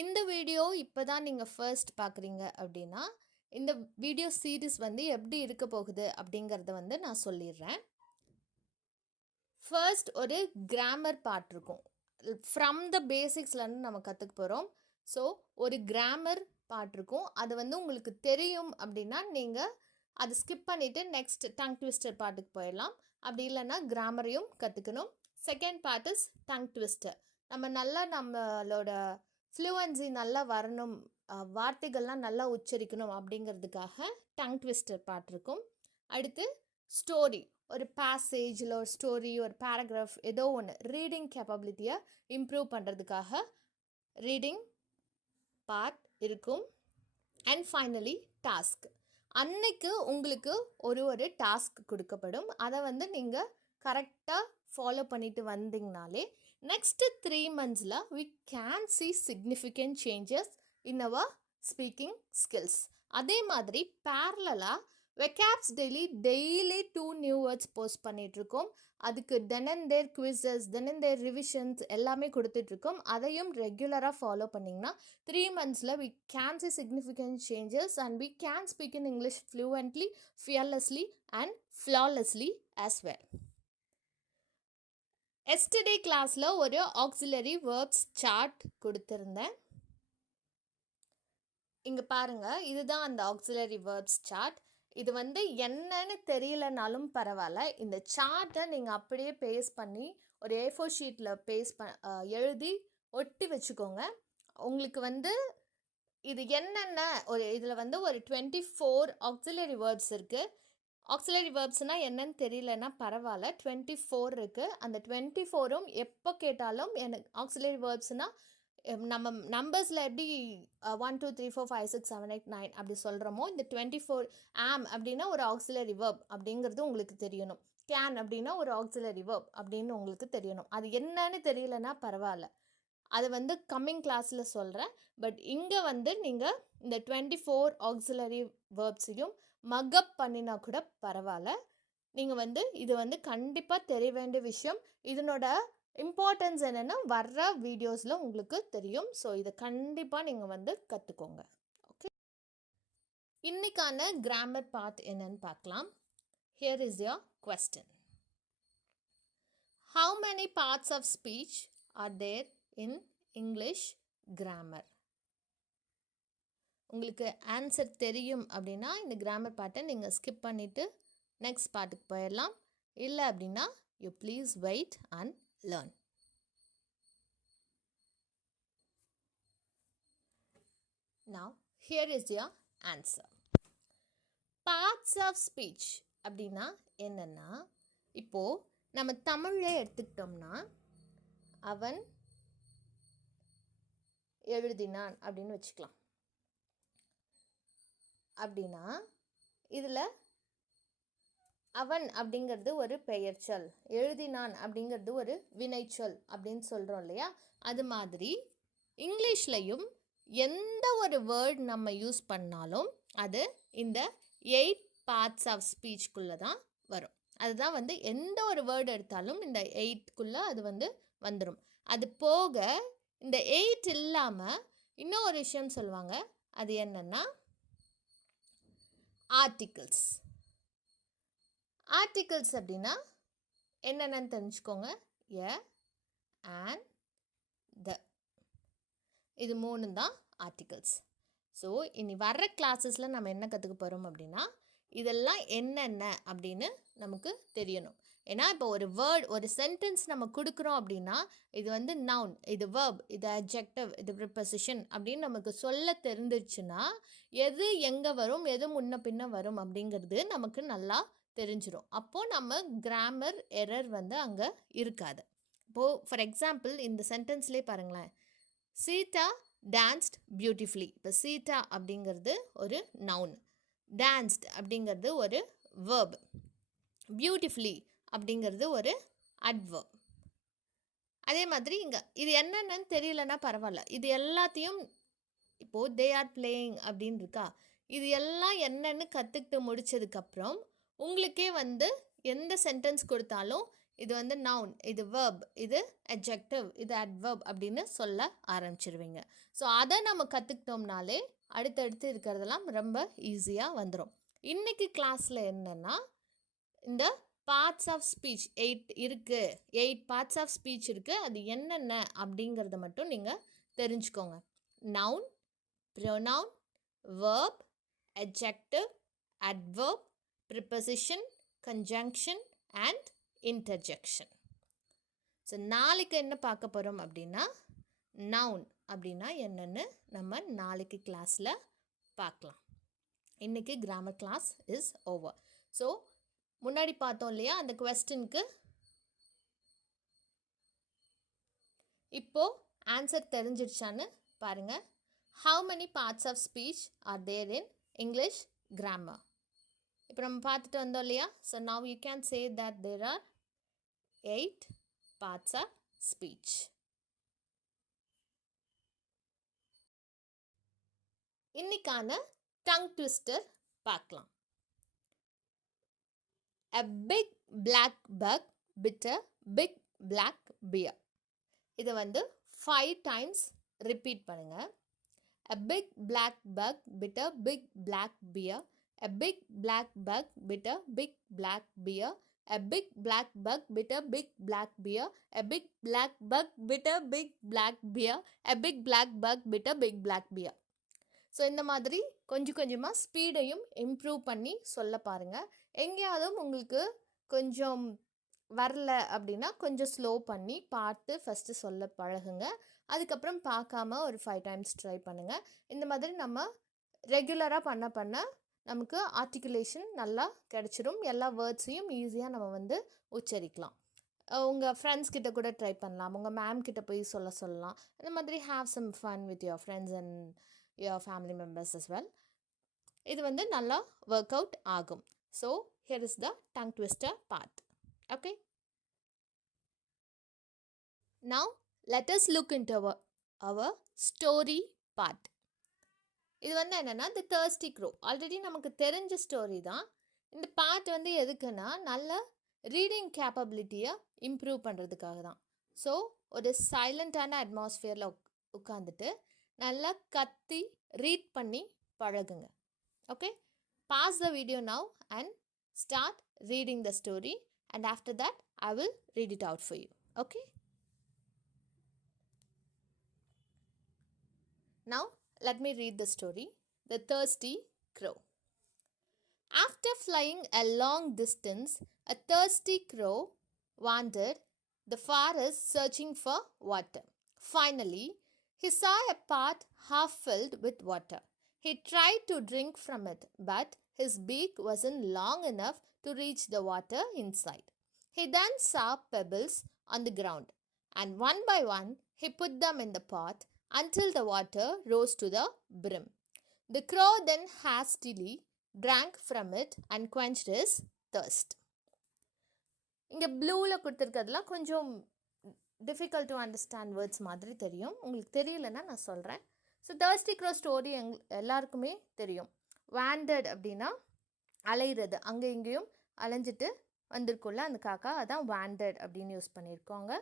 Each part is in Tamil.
இந்த வீடியோ இப்போ தான் நீங்கள் ஃபர்ஸ்ட் பார்க்குறீங்க அப்படின்னா இந்த வீடியோ சீரீஸ் வந்து எப்படி இருக்க போகுது அப்படிங்கிறத வந்து நான் சொல்லிடுறேன். ஃபர்ஸ்ட் ஒரு கிராமர் பார்ட் இருக்கும். ஃப்ரம் த பேசிக்ஸ்லேருந்து நம்ம கற்றுக்க போகிறோம். ஸோ ஒரு கிராமர் பார்ட் இருக்கும். அது வந்து உங்களுக்கு தெரியும் அப்படின்னா நீங்கள் அதை ஸ்கிப் பண்ணிவிட்டு நெக்ஸ்ட் டங் ட்விஸ்டர் பார்ட்டுக்கு போயிடலாம். அப்படி இல்லைன்னா கிராமரையும் கற்றுக்கணும். Second part is tongue twister. நம்மளோட ஃப்ளூவன்சி நல்லா வரணும், வார்த்தைகள்லாம் நல்லா உச்சரிக்கணும் அப்படிங்கிறதுக்காக டங் ட்விஸ்டர் பார்ட் இருக்கும். அடுத்து ஸ்டோரி, ஒரு பேசேஜ் இல்லை ஒரு ஸ்டோரி, ஒரு பேராகிராஃப், ஏதோ ஒன்று ரீடிங் கேப்பபிலிட்டியை இம்ப்ரூவ் பண்ணுறதுக்காக ரீடிங் பார்ட் இருக்கும். And finally task. அன்னைக்கு உங்களுக்கு ஒரு டாஸ்க் கொடுக்கப்படும். அதை வந்து நீங்கள் கரெக்டாக ஃபாலோ பண்ணிட்டு வந்தீங்கனாலே next 3 months we can see significant changes in our speaking skills. அதே மாதிரி பேரலாக வெக்காப்ஸ் டெய்லி 2 new words போஸ்ட் பண்ணிகிட்ருக்கோம். அதுக்கு தெனந்தேர் குவிசஸ், தெனந்தேர் ரிவிஷன்ஸ் எல்லாமே கொடுத்துட்ருக்கோம். அதையும் ரெகுலராக ஃபாலோ பண்ணிங்கன்னா 3 months we can see significant changes and we can speak in English fluently, fearlessly and flawlessly as well. Yesterday கிளாஸில் ஒரு ஆக்சிலரி வேர்ப்ஸ் சார்ட் கொடுத்துருந்தேன். இங்கே பாருங்கள், இதுதான் அந்த ஆக்சிலரி வேர்ப்ஸ் சார்ட். இது வந்து என்னன்னு தெரியலனாலும் பரவாயில்ல, இந்த சார்ட்டை நீங்கள் அப்படியே பேஸ்ட் பண்ணி ஒரு A4 ஷீட்டில் எழுதி ஒட்டி வச்சுக்கோங்க. உங்களுக்கு வந்து இது என்னென்ன இதில் வந்து ஒரு 24 ஆக்சிலரி வேர்ப்ஸ் இருக்குது. ஆக்சிலரி வேர்ப்ஸ்னால் என்னன்னு தெரியலன்னா பரவாயில்ல, 24 இருக்குது. அந்த 24ம் எப்போ கேட்டாலும் எனக்கு ஆக்சிலரி வேர்ப்ஸ்னால் நம்ம நம்பர்ஸில் எப்படி 1 2 3 4 5 6 7 8 9 அப்படி சொல்கிறோமோ, இந்த 24 ஆம் அப்படின்னா ஒரு ஆக்சிலரி வேர்ப் அப்படிங்கிறது உங்களுக்கு தெரியணும். கேன் அப்படின்னா ஒரு ஆக்சிலரி வேர்ப் அப்படின்னு உங்களுக்கு தெரியணும். அது என்னன்னு தெரியலன்னா பரவாயில்ல, அது வந்து கம்மிங் கிளாஸில் சொல்கிறேன். பட் இங்கே வந்து நீங்கள் இந்த 24 ஆக்சிலரி வேர்ப்ஸையும் மக்கப் பண்ணினா கூட பரவாயில்ல. நீங்கள் வந்து இது வந்து கண்டிப்பாக தெரிய வேண்டிய விஷயம். இதனோட இம்பார்ட்டன்ஸ் என்னென்னா வர்ற வீடியோஸில் உங்களுக்கு தெரியும். ஸோ இதை கண்டிப்பாக நீங்கள் வந்து கற்றுக்கோங்க. ஓகே, இன்னைக்கான கிராமர் பார்ட் என்னன்னு பார்க்கலாம். Here is your question. How many parts of speech are there in English grammar? உங்களுக்கு ஆன்சர் தெரியும் அப்படின்னா இந்த கிராமர் பார்ட்டை நீங்கள் ஸ்கிப் பண்ணிவிட்டு நெக்ஸ்ட் பார்ட்டுக்கு போயிடலாம். இல்லை அப்படின்னா you please wait and learn. Now here is your answer. Parts of speech அப்படின்னா என்னென்னா, இப்போது நம்ம தமிழில் எடுத்துக்கிட்டோம்னா அவன் எழுதினான் அப்படின்னு வச்சுக்கலாம். அப்படின்னா இதில் அவன் அப்படிங்கிறது ஒரு பெயர்ச்சொல், எழுதினான் அப்படிங்கிறது ஒரு வினைச்சொல் அப்படின்னு சொல்கிறோம் இல்லையா? அது மாதிரி இங்கிலீஷ்லையும் எந்த ஒரு வேர்ட் நம்ம யூஸ் பண்ணாலும் அது இந்த 8 பார்ட்ஸ் ஆஃப் ஸ்பீச்குள்ளே தான் வரும். அதுதான் வந்து எந்த ஒரு வேர்டு எடுத்தாலும் இந்த 8க்குள்ளே அது வந்து வந்துடும். அது போக இந்த 8 இல்லாமல் இன்னும் ஒரு விஷயம் சொல்லுவாங்க. அது என்னென்னா ஆர்டிகிள்ஸ். ஆர்டிகிள்ஸ் அப்படின்னா என்னென்னு தெரிஞ்சுக்கோங்க. எ, அண்ட், த, இது 3 தான் ஆர்டிகிள்ஸ். ஸோ இனி வர்ற கிளாஸஸில் நம்ம என்ன கற்றுக்க போகிறோம் அப்படின்னா இதெல்லாம் என்னென்ன அப்படின்னு நமக்கு தெரியணும். ஏன்னா இப்போ ஒரு வேர்ட், ஒரு சென்டென்ஸ் நம்ம கொடுக்குறோம் அப்படின்னா இது வந்து நவுன், இது வேர்ப், இது அட்ஜெக்டிவ், இது ப்ரிப்போசிஷன் அப்படின்னு நமக்கு சொல்ல தெரிஞ்சிருச்சுன்னா எது எங்கே வரும், எது முன்ன பின்ன வரும் அப்படிங்கிறது நமக்கு நல்லா தெரிஞ்சிடும். அப்போது நம்ம கிராமர் எரர் வந்து அங்கே இருக்காது. இப்போது ஃபார் எக்ஸாம்பிள் இந்த சென்டென்ஸ்லேயே பாருங்களேன், சீதா டான்ஸ்ட் பியூட்டிஃபுல்லி. இப்போ சீதா அப்படிங்கிறது ஒரு நவுன், டான்ஸ்ட் அப்படிங்கிறது ஒரு வேர்ப், பியூட்டிஃபுல்லி அப்படிங்கிறது ஒரு அட்வர்ப். அதே மாதிரி இங்கே இது என்னென்னு தெரியலன்னா பரவாயில்ல, இது எல்லாத்தையும் இப்போது தே ஆர் பிளேயிங் அப்படின்னு இருக்கா, இது எல்லாம் என்னென்னு கற்றுக்கிட்டு முடித்ததுக்கப்புறம் உங்களுக்கே வந்து எந்த சென்டென்ஸ் கொடுத்தாலும் இது வந்து நவுன், இது verb, இது adjective, இது adverb அப்படின்னு சொல்ல ஆரம்பிச்சிருவீங்க. ஸோ அதை நம்ம கற்றுக்கிட்டோம்னாலே அடுத்தடுத்து இருக்கிறதெல்லாம் ரொம்ப ஈஸியாக வந்துடும். இன்னைக்கு கிளாஸில் என்னென்னா இந்த பார்ட்ஸ் ஆஃப் ஸ்பீச் 8 இருக்குது, 8 பார்ட்ஸ் ஆஃப் ஸ்பீச் இருக்குது. அது என்னென்ன அப்படிங்கிறத மட்டும் நீங்கள் தெரிஞ்சுக்கோங்க. Noun, pronoun, verb, adjective, adverb, preposition, conjunction and interjection. So நாளைக்கு என்ன பார்க்க போகிறோம் அப்படின்னா நவுன் அப்படின்னா என்னென்னு நம்ம நாளைக்கு கிளாஸில் பார்க்கலாம். இன்றைக்கி grammar class is over. So முன்னாடி பார்த்தோம் இல்லையா அந்த கொஸ்டினுக்கு இப்போது ஆன்சர் தெரிஞ்சிடுச்சான்னு பாருங்கள். How many parts of speech are there in English grammar? இப்போ நம்ம பார்த்துட்டு வந்தோம் இல்லையா. So now you can say that there are 8 parts of speech. இன்னைக்கான டங் ட்விஸ்டர் பார்க்கலாம். A big black bug bit a big black bear. இதை வந்து 5 times ரிப்பீட் பண்ணுங்கள். A big black bug bit a big black bear. A big black bug bit a big black bear. A big black bug bit a big black bear. A big black bug bit a big black bear. A big black bug bit a big black bear. So இந்த மாதிரி கொஞ்சம் கொஞ்சமாக ஸ்பீடையும் இம்ப்ரூவ் பண்ணி சொல்ல பாருங்கள். எங்கேயாவது உங்களுக்கு கொஞ்சம் வரல அப்படின்னா கொஞ்சம் ஸ்லோ பண்ணி பார்த்து ஃபஸ்ட்டு சொல்ல பழகுங்க. அதுக்கப்புறம் பார்க்காம ஒரு 5 times ட்ரை பண்ணுங்கள். இந்த மாதிரி நம்ம ரெகுலராக பண்ண நமக்கு ஆர்டிகுலேஷன் நல்லா கிடச்சிரும். எல்லா வேர்ட்ஸையும் ஈஸியாக நம்ம வந்து உச்சரிக்கலாம். உங்கள் ஃப்ரெண்ட்ஸ் கிட்ட கூட ட்ரை பண்ணலாம். உங்கள் மேம் கிட்ட போய் சொல்லலாம். இந்த மாதிரி have some fun with your friends and your family members as well. இது வந்து நல்லா work out ஆகும். So here is the tongue twister part. Okay. Now let us look into our story part. இது வந்து என்னன்னா the thirsty crow. ஆல்ரெடி நமக்கு தெரிஞ்ச ஸ்டோரி தான். இந்த பார்ட் வந்து எதுக்குன்னா நல்ல ரீடிங் கேப்பபிலிட்டியை இம்ப்ரூவ் பண்ணுறதுக்காக தான். ஸோ ஒரு சைலண்ட்டான அட்மாஸ்ஃபியரில் உட்காந்துட்டு நல்லா கத்தி ரீட் பண்ணி பழகுங்க. Okay, pause the video now and start reading the story and after that I will read it out for you. Okay, now let me read the story. The Thirsty Crow. After flying a long distance, a thirsty crow wandered the forest searching for water. Finally, he saw a pot half filled with water. He tried to drink from it, but his beak wasn't long enough to reach the water inside. He then saw pebbles on the ground, and one by one he put them in the pot until the water rose to the brim. The crow then hastily drank from it and quenched his thirst. இங்கே ப்ளூவில் கொடுத்துருக்கிறதுலாம் கொஞ்சம் டிஃபிகல்ட் டு அண்டர்ஸ்டாண்ட் வேர்ட்ஸ் மாதிரி தெரியும். உங்களுக்கு தெரியலன்னா நான் சொல்கிறேன். ஸோ thirsty crow ஸ்டோரி எல்லாருக்குமே தெரியும். வாண்டட் அப்படின்னா அலைகிறது, அங்கே இங்கேயும் அலைஞ்சிட்டு வந்திருக்குள்ள அந்த காக்கா, அதான் வாண்டட் அப்படின்னு யூஸ் பண்ணியிருக்கோங்க.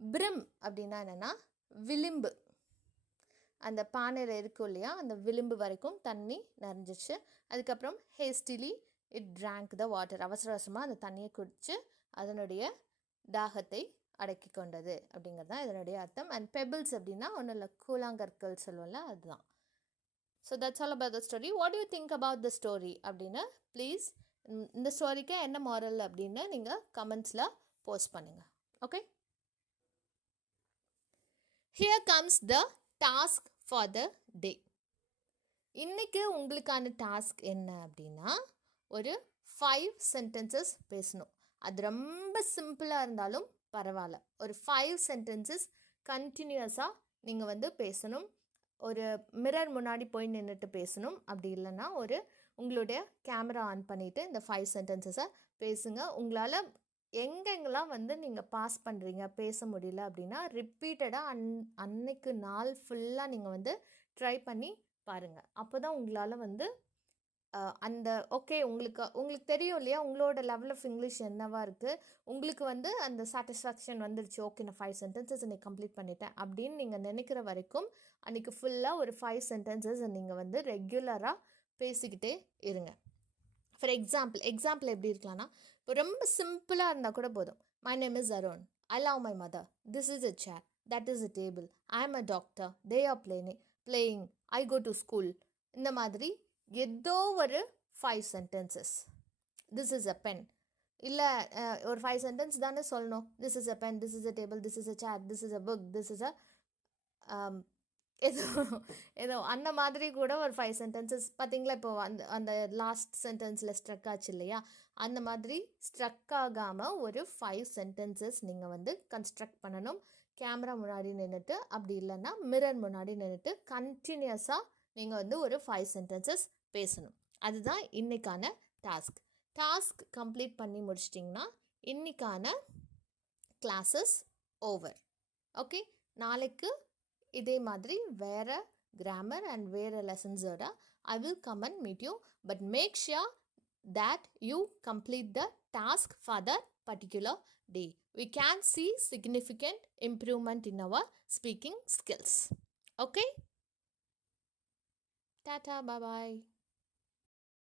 பிரிம் அப்படின்னா என்னென்னா விளிம்பு, அந்த பானையில் இருக்கும் இல்லையா, அந்த விளிம்பு வரைக்கும் தண்ணி நிறைஞ்சிச்சு. அதுக்கப்புறம் hastily it drank the water, அவசர அவசரமாக அந்த தண்ணியை குடித்து அதனுடைய தாகத்தை அடக்கி கொண்டது அப்படிங்கிறது தான் இதனுடைய அர்த்தம். அண்ட் பெபிள்ஸ் அப்படின்னா ஒன்றும் இல்லை, கூழாங்கற்கள் சொல்லுவோம்ல, அதுதான். So that's all about the story. What you think about the story அப்படின்னு ப்ளீஸ் இந்த ஸ்டோரிக்கு என்ன மாரல் அப்படின்னு நீங்கள் கமெண்ட்ஸில் போஸ்ட் பண்ணுங்கள். Okay, here comes the task for the day. இன்றைக்கி உங்களுக்கான டாஸ்க் என்ன அப்படின்னா ஒரு 5 sentences பேசணும். அது ரொம்ப சிம்பிளாக இருந்தாலும் பரவாயில்ல, ஒரு 5 sentences கண்டினியூஸாக நீங்கள் வந்து பேசணும். ஒரு மிரர் முன்னாடி போய் நின்றுட்டு பேசணும். அப்படி இல்லைன்னா ஒரு உங்களுடைய கேமரா ஆன் பண்ணிவிட்டு இந்த 5 sentences பேசுங்க. உங்களால் எங்கெங்கெல்லாம் வந்து நீங்கள் பாஸ் பண்ணுறீங்க, பேச முடியல அப்படின்னா ரிப்பீட்டடாக அன்னைக்கு நாள் ஃபுல்லாக நீங்கள் வந்து ட்ரை பண்ணி பாருங்கள். அப்போ தான் உங்களால் வந்து அந்த ஓகே உங்களுக்கு உங்களுக்கு தெரியும் இல்லையா உங்களோட லெவல் ஆஃப் இங்கிலீஷ் என்னவா இருக்குது, உங்களுக்கு வந்து அந்த சாட்டிஸ்ஃபேக்ஷன் வந்துருச்சு, ஓகே நான் 5 சென்டென்சஸ் இன்னைக்கு கம்ப்ளீட் பண்ணிட்டேன் அப்படின்னு நீங்கள் நினைக்கிற வரைக்கும் அன்றைக்கி ஃபுல்லாக ஒரு 5 சென்டென்சஸ் நீங்கள் வந்து ரெகுலராக பேசிக்கிட்டே இருங்க. ஃபார் எக்ஸாம்பிள் எப்படி இருக்கலாம்னா, இப்போ ரொம்ப சிம்பிளாக இருந்தால் கூட போதும். My name is Arun, I love my mother, this is a chair, that is a table, I am a doctor, they are playing, I go to school. இந்த மாதிரி ஏதோ ஒரு 5 sentences. This is a pen, இல்லை ஒரு 5 சென்டென்ஸ் தானே சொல்லணும். This is a pen, this is a table, this is a chair, this is a book, this is a ஏதோ ஏதோ அந்த மாதிரி கூட ஒரு 5 சென்டென்சஸ். பார்த்தீங்களா இப்போ அந்த அந்த லாஸ்ட் சென்டென்ஸில் ஸ்ட்ரக் ஆச்சு இல்லையா, அந்த மாதிரி ஸ்ட்ரக் ஆகாமல் ஒரு 5 சென்டென்சஸ் நீங்கள் வந்து கன்ஸ்ட்ரக்ட் பண்ணணும். கேமரா முன்னாடி நின்றுட்டு, அப்படி இல்லைன்னா மிரர் முன்னாடி நின்றுட்டு கண்டினியூஸாக நீங்கள் வந்து ஒரு 5 சென்டென்சஸ் பேசணும். அதுதான் இன்றைக்கான டாஸ்க் கம்ப்ளீட் பண்ணி முடிச்சிட்டிங்கன்னா இன்றைக்கான கிளாஸஸ் ஓவர். ஓகே, நாளைக்கு இதே மாதிரி வேறு கிராமர் அண்ட் வேறு லெசன்ஸோட I will come and meet you. But make sure that you complete the task for that particular day. We can see significant improvement in our speaking skills. Okay? Tata, bye bye.